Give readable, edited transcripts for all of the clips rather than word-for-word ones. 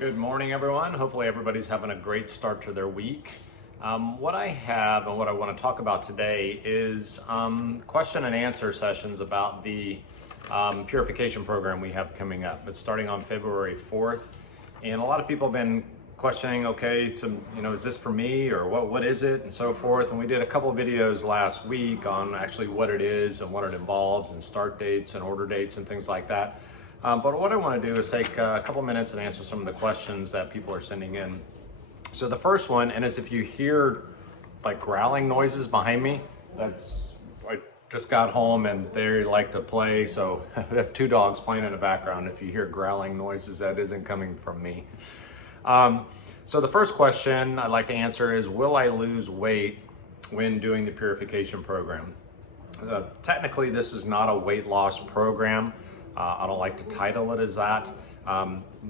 Good morning, everyone. Hopefully everybody's having a great start to their week. What I have and what I want to talk about today is question and answer sessions about the purification program we have coming up. It's starting on February 4th. And a lot of people have been questioning, okay, is this for me or what is it and so forth. And we did a couple of videos last week on actually what it is and what it involves and start dates and order dates and things like that. But what I want to do is take a couple minutes and answer some of the questions that people are sending in. So the first one, and as if you hear like growling noises behind me, I just got home and they like to play. So I have two dogs playing in the background. If you hear growling noises, that isn't coming from me. So the first question I'd like to answer is, will I lose weight when doing the purification program? Technically, this is not a weight loss program. I don't like to title it as that.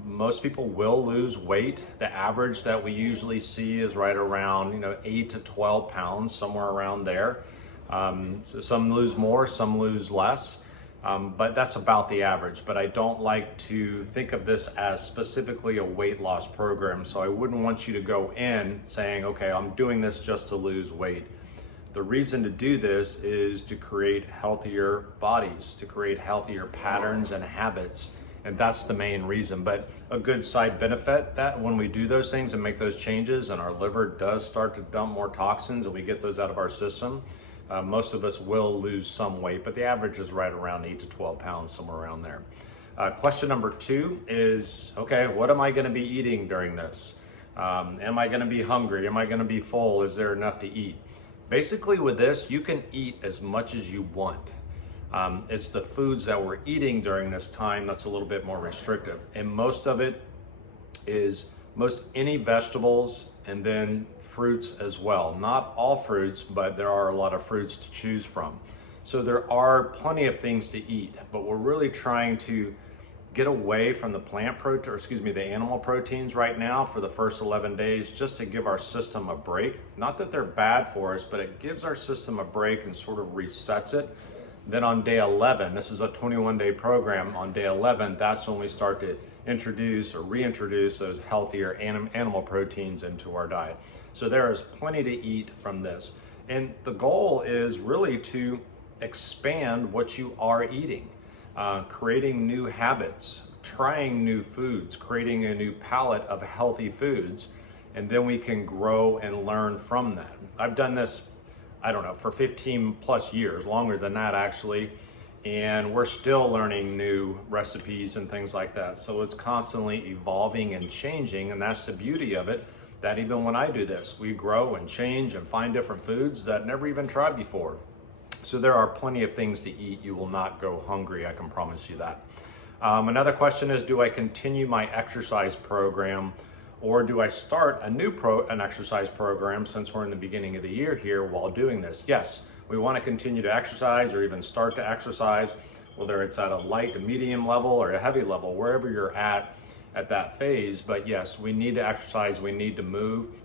Most people will lose weight. The average that we usually see is right around 8 to 12 pounds, somewhere around there. So some lose more, some lose less, but that's about the average. But I don't like to think of this as specifically a weight loss program. So I wouldn't want you to go in saying, okay, I'm doing this just to lose weight. The reason to do this is to create healthier bodies, to create healthier patterns and habits. And that's the main reason. But a good side benefit that when we do those things and make those changes and our liver does start to dump more toxins and we get those out of our system, most of us will lose some weight, but the average is right around 8 to 12 pounds, somewhere around there. Question number 2 is, okay, what am I gonna be eating during this? Am I gonna be hungry? Am I gonna be full? Is there enough to eat? Basically with this, you can eat as much as you want. It's the foods that we're eating during this time that's a little bit more restrictive. And most of it is any vegetables and then fruits as well. Not all fruits, but there are a lot of fruits to choose from. So there are plenty of things to eat, but we're really trying to get away from the animal proteins right now for the first 11 days, just to give our system a break. Not that they're bad for us, but it gives our system a break and sort of resets it. Then on day 11, this is a 21-day program, on day 11, that's when we start to introduce or reintroduce those healthier animal proteins into our diet. So there is plenty to eat from this. And the goal is really to expand what you are eating. Creating new habits, trying new foods, creating a new palette of healthy foods, and then we can grow and learn from that. I've done this, for 15 plus years, longer than that actually, and we're still learning new recipes and things like that. So it's constantly evolving and changing, and that's the beauty of it, that even when I do this, we grow and change and find different foods that never even tried before. So there are plenty of things to eat. You will not go hungry, I can promise you that. Another question is, do I continue my exercise program, or do I start an exercise program since we're in the beginning of the year here while doing this? Yes, we want to continue to exercise or even start to exercise, whether it's at a light to medium level or a heavy level, wherever you're at that phase. But yes, we need to exercise, we need to move.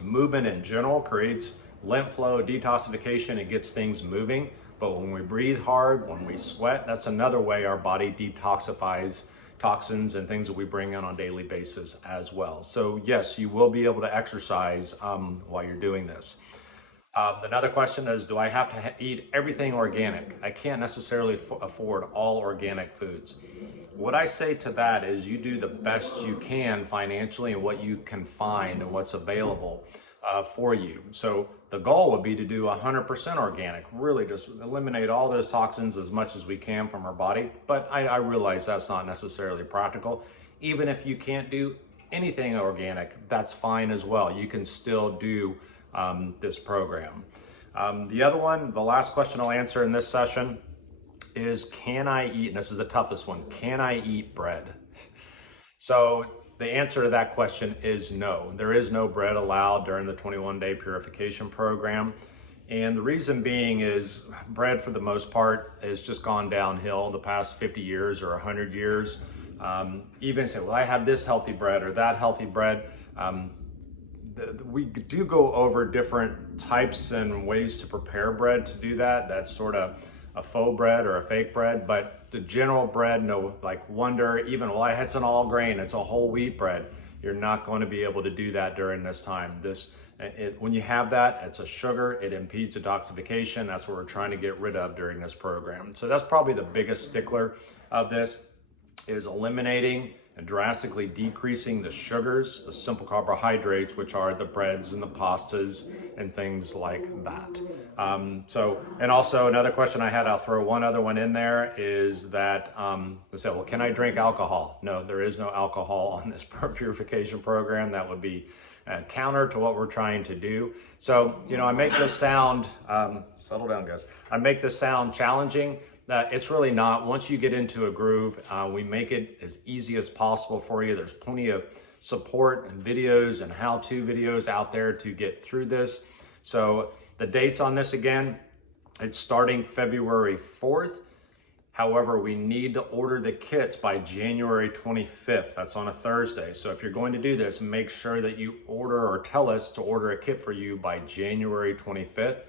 Movement in general creates lymph flow, detoxification, it gets things moving. But when we breathe hard, when we sweat, that's another way our body detoxifies toxins and things that we bring in on a daily basis as well. So yes, you will be able to exercise while you're doing this. Another question is, do I have to eat everything organic? I can't necessarily afford all organic foods. What I say to that is, you do the best you can financially and what you can find and what's available for you. So the goal would be to do 100% organic, really just eliminate all those toxins as much as we can from our body. But I realize that's not necessarily practical. Even if you can't do anything organic, that's fine as well. You can still do this program. The last question I'll answer in this session is, can I eat, and this is the toughest one, can I eat bread? So the answer to that question is no. There is no bread allowed during the 21-day purification program. And the reason being is, bread for the most part has just gone downhill the past 50 years or 100 years. Even say, well, I have this healthy bread or that healthy bread. We do go over different types and ways to prepare bread to do that. That's sort of a faux bread or a fake bread, but the general bread, no like Wonder, even, well, it's an all grain, it's a whole wheat bread. You're not going to be able to do that during this time. When you have that, it's a sugar, it impedes detoxification. That's what we're trying to get rid of during this program. So that's probably the biggest stickler of this, is eliminating and drastically decreasing the sugars, the simple carbohydrates, which are the breads and the pastas and things like that. And also another question I had, I'll throw one other one in there, is that, let's say, well, can I drink alcohol? No, there is no alcohol on this purification program. That would be counter to what we're trying to do. So, I make this sound, settle down guys, I make this sound challenging. It's really not. Once you get into a groove, we make it as easy as possible for you. There's plenty of support and videos and how-to videos out there to get through this. So the dates on this, again, it's starting February 4th. However, we need to order the kits by January 25th. That's on a Thursday. So if you're going to do this, make sure that you order, or tell us to order a kit for you by January 25th.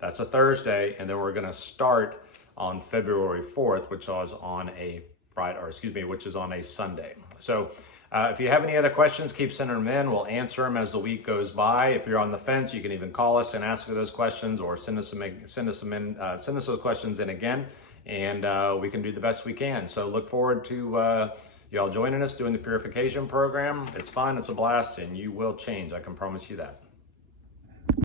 That's a Thursday, and then we're going to start on February 4th, which is on a Friday, which is on a Sunday. So if you have any other questions, keep sending them in. We'll answer them as the week goes by. If you're on the fence, you can even call us and ask those questions, or send us those questions in again, and we can do the best we can. So look forward to y'all joining us doing the purification program. It's fun, it's a blast, and you will change. I can promise you that.